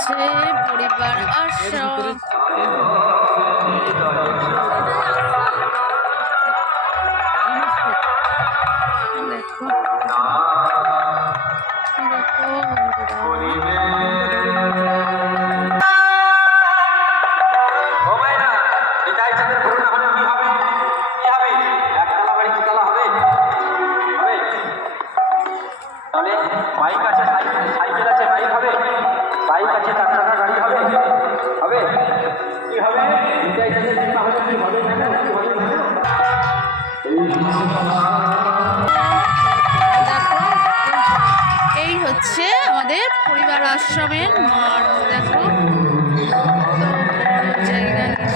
হচ্ছে পরিবার আশ্রম। দেখো তাহলে বাইক আছে, সাইকেল আছে, বাইক হবে, বাইক আছে, 4 চাকা গাড়ি হবে, হবে কি হবে? দেখো এই হচ্ছে আমাদের পরিবার আশ্রমের মাঠ। দেখো জায়গা নিয়ে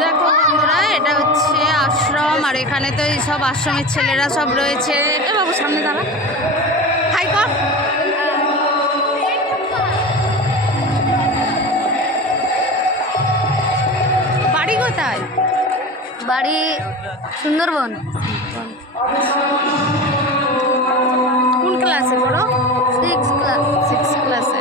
দেখো বন্ধুরা, এটা হচ্ছে আশ্রম। আর এখানে তো এই সব আশ্রমের ছেলেরা সব রয়েছে। এ বাবু সামনে দাঁড়া, হাই কর। বাড়ি কোথায়? বাড়ি সুন্দরবন। কোন ক্লাসে পড়ো? 6 ক্লাস। 6 ক্লাসে।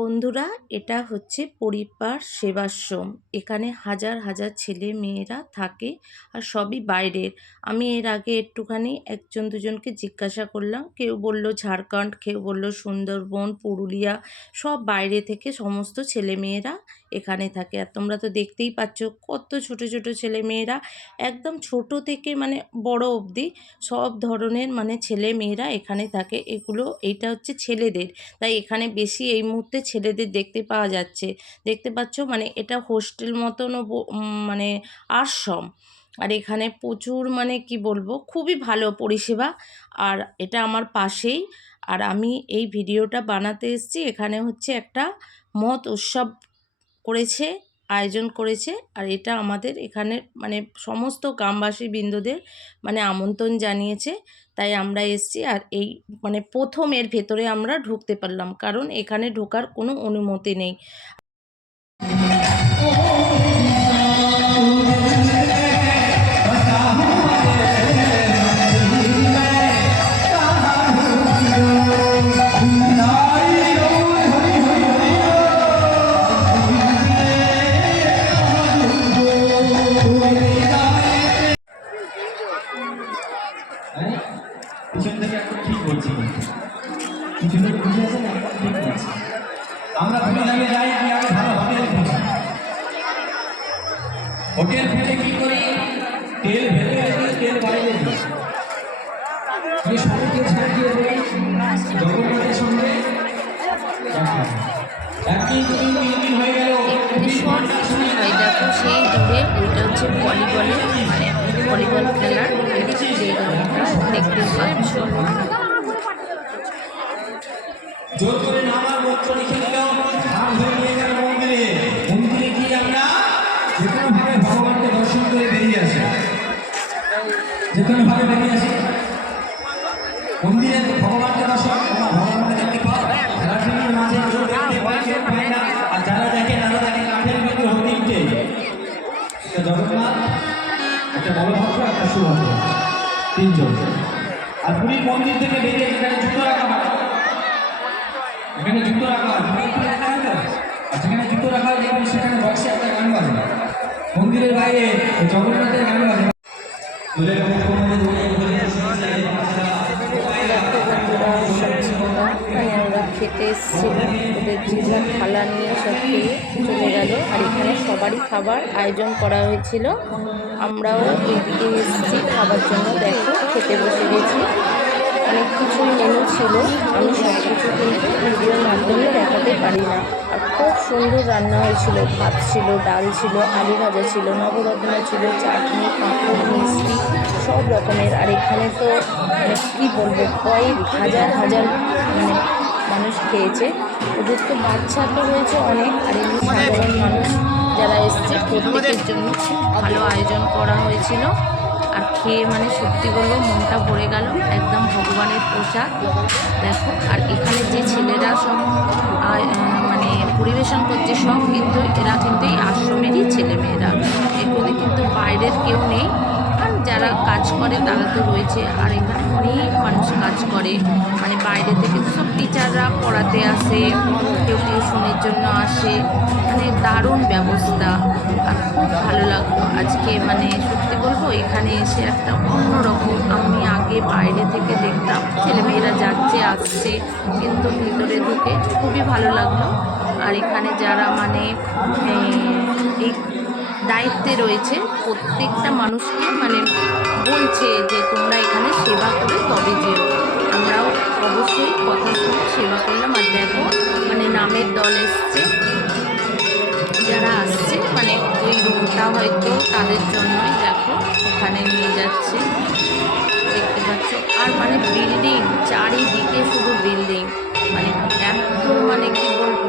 বন্ধুরা, এটা হচ্ছে পরিবার সেবাশ্রম। এখানে হাজার হাজার ছেলে মেয়েরা থাকে, আর সবই বাইরের। আমি এর আগে একটুখানি একজন দুজনকে জিজ্ঞাসা করলাম, কেউ বলল ঝাড়খণ্ড, কেউ বলল সুন্দরবন, পুরুলিয়া, সব বাইরে থেকে সমস্ত ছেলে মেয়েরা এখানে থাকে। আর তোমরা তো দেখতেই পাচ্ছ কত ছোট ছোট ছেলে মেয়েরা, একদম ছোট থেকে মানে বড় অবধি সব ধরনের মানে ছেলে মেয়েরা এখানে থাকে। এইটা হচ্ছে ছেলেদের, তাই এখানে বেশি এই মুহূর্তে ছেলেদের দেখতে পাওয়া যাচ্ছে। দেখতে পাচ্ছ মানে এটা হোস্টেল মতনও মানে আশ্রম। আর এখানে প্রচুর মানে কি বলবো, খুবই ভালো পরিষেবা। আর এটা আমার পাশেই। আর আমি এই ভিডিওটা বানাতে এসেছি, এখানে হচ্ছে একটা মত উৎসব করেছে, আয়োজন করেছে। আর এটা আমাদের এখানের মানে সমস্ত গ্রামবাসী বৃন্দদের মানে আমন্ত্রণ জানিয়েছে, তাই আমরা এসছি। আর এই মানে প্রথম এর ভেতরে আমরা ঢুকতে পারলাম, কারণ এখানে ঢোকার কোনো অনুমতি নেই। হ্যাঁ, পিছন থেকে একদম ঠিক বলছি, পিছন থেকে বুঝে আছেন একদম ঠিক বলছি। আমরা ভুলে যাবে যাই, আমি আগে ভালো হোটেল খুঁজি। হোটেল খুঁজে কি করি, তেল ভেতরে দিই, তেল বাইরে দিই, এই সবাইকে ছাড় দিয়ে দেই জগন্নাথের সঙ্গে। একদিন দুদিন 3 দিন হয়ে গেল, এখানে সব কিছুই হয়, দেখো সেই দূরে ওইটা হচ্ছে ভলিবলের মানে ভলিবল খেলার জায়গাটা দেখতে পাচ্ছ। জোর করে নামার মন্ত্র লিখে দিল, ভাগ হয়ে নিয়ে গেল মন্দিরে। মন্দিরে গিয়ে আমরা যেকোনো ভাবে ভগবানকে দর্শন করে বেরিয়ে আসি, যেকোনো ভাবে বেরিয়ে আসি। মন্দিরে ভগবানকে দর্শন, ভগবানকে দেখতে পাও, রাজনীতির মাঝে কেউ দেখতে পায় কেউ পায় না, আর যারা দেখে তারা দেখে কাঠের ভিতরে হরিণকে। একটা জগন্নাথ, একটা বলভদ্র, একটা সুভদ্র, 3 জন। আর পুরীর মন্দির থেকে বেরিয়ে এখানে জুতো রাখা হয়, এখানে জুতো রাখা হয়, আর যেখানে জুতো রাখা হয় যেখানে সেখানে বক্সে একটা গান বাজে, মন্দিরের বাইরে জগন্নাথের গান বাজে। দোলের মুখ্যমন্ত্রী দোলে দোলে ওরা খেতে এসেছিল, ওদের যে যার থালা নিয়ে সব খেয়ে চলে গেল। আর এখানে সবারই খাবার আয়োজন করা হয়েছিল, আমরাও এইদিকে এসেছি খাবার জন্য। দেখো খেতে বসে গেছি, অনেক কিছুই মেনু ছিল, আমি সব কিছু কিন্তু ভিডিওর মাধ্যমে দেখাতে পারি না। আর খুব সুন্দর রান্না হয়েছিল, ভাত ছিল, ডাল ছিল, আলু ভাজা ছিল, নবরত্ন ছিল, চাটনি, পাঁপড়, মিষ্টি সব রকমের। আর এখানে তো মানে কী বলবো, কয়েক হাজার হাজার মানে মানুষ খেয়েছে। ওদের তো বাচ্চা তো রয়েছে অনেক, আর এমনি সাধারণ মানুষ যারা এসছে প্রত্যেকের জন্য খুব ভালো আয়োজন করা হয়েছিল। আর খেয়ে মানে সত্যি বলবো মনটা ভরে গেল, একদম ভগবানের প্রসাদ। দেখো, আর এখানে যে ছেলেরা সব মানে পরিবেশন করছে সব কিন্তু এরা কিন্তু এই আশ্রমেরই ছেলেমেয়েরা, এখানে কিন্তু বাইরের কেউ নেই। আর যারা কাজ করে তারা তো রয়েছে, আর এখানে অনেক মানুষ কাজ করে, মানে বাইরে থেকে সব টিচাররা পড়াতে আসে, কেউ টিউশনের জন্য আসে, মানে দারুণ ব্যবস্থা। আর খুব ভালো লাগলো আজকে, মানে সত্যি বলবো এখানে এসে একটা অন্যরকম, আমি আগে বাইরে থেকে দেখতাম ছেলেমেয়েরা যাচ্ছে আসছে, কিন্তু ভিতরে ঢুকে খুবই ভালো লাগলো। আর এখানে যারা মানে এই দায়িত্বে রয়েছে প্রত্যেকটা মানুষকে মানে বলছে যে তোমরা এখানে সেবা করে তবে যেও। আমরাও অবশ্যই কথা শুনে সেবা করলাম। আর দেখো মানে নামের দল এসছে, যারা আসছে মানে ওই রুমটা হয়তো তাদের জন্যই দেখো ওখানে নিয়ে যাচ্ছে, দেখতে পাচ্ছ। আর মানে বিল্ডিং চারিদিকে শুধু বিল্ডিং, মানে এত মানে কি বলবো।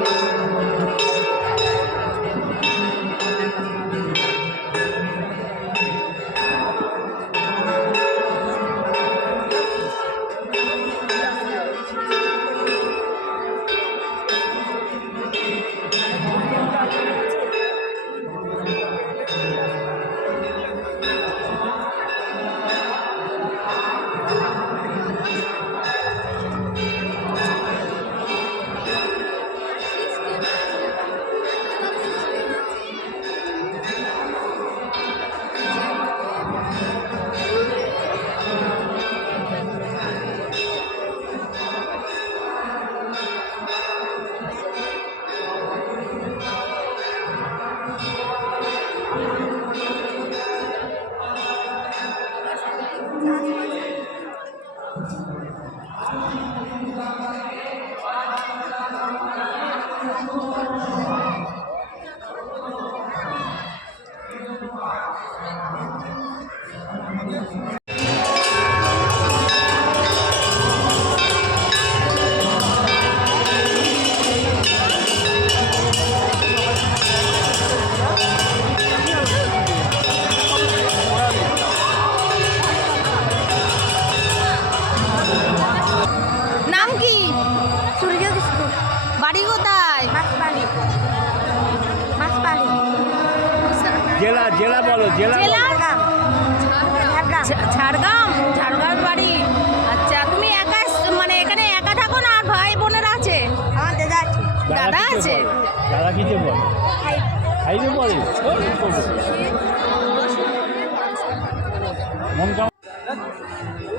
জেলা জেলা বলো জেলা বলো। ঝাড়গ্রাম ঝাড়গ্রাম বাড়ি। আচ্ছা তুমি একা মানে এখানে একা থাকো না আর ভাই বোনেরা আছে? দাদা কিসে আছে? পড়ে? দাদা কিসে পড়ে? হাইতে পড়ে? মন কেমন?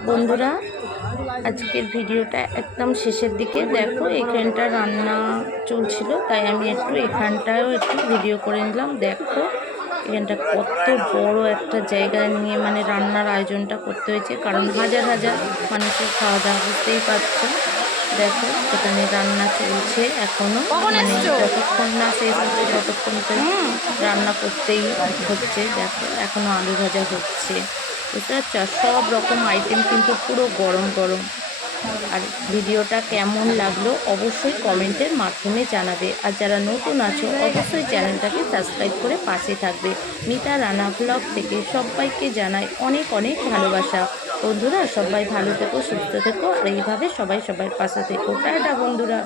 বন্ধুরা আজকের ভিডিওটা একদম শেষের দিকে। দেখো এখানটা রান্না চলছিল, তাই আমি একটু এখানটাও একটু ভিডিও করে নিলাম। দেখো এখানটা কত বড় একটা জায়গায় নিয়ে মানে রান্নার আয়োজনটা করতে হয়েছে, কারণ হাজার হাজার মানুষের খাওয়া দাওয়া, বুঝতেই পারছো। দেখো এখানে রান্না চলছে এখনো, মানে যতক্ষণ না শেষ হচ্ছে ততক্ষণ তো রান্না করতেই হচ্ছে। দেখো এখনো আলু ভাজা হচ্ছে, বুঝতে পারছো? আর সব রকম আইটেম কিন্তু পুরো গরম গরম। আর ভিডিওটা কেমন লাগলো অবশ্যই কমেন্টের মাধ্যমে জানাবে। আর যারা নতুন আছো অবশ্যই চ্যানেলটাকে সাবস্ক্রাইব করে পাশে থাকবে। মিতা রানা ব্লগ থেকে সবাইকে জানাই অনেক অনেক ভালোবাসা। বন্ধুরা সবাই ভালো থেকো, সুস্থ থেকো, আর এইভাবে সবাই সবার পাশে থেকো। টাটা বন্ধুরা।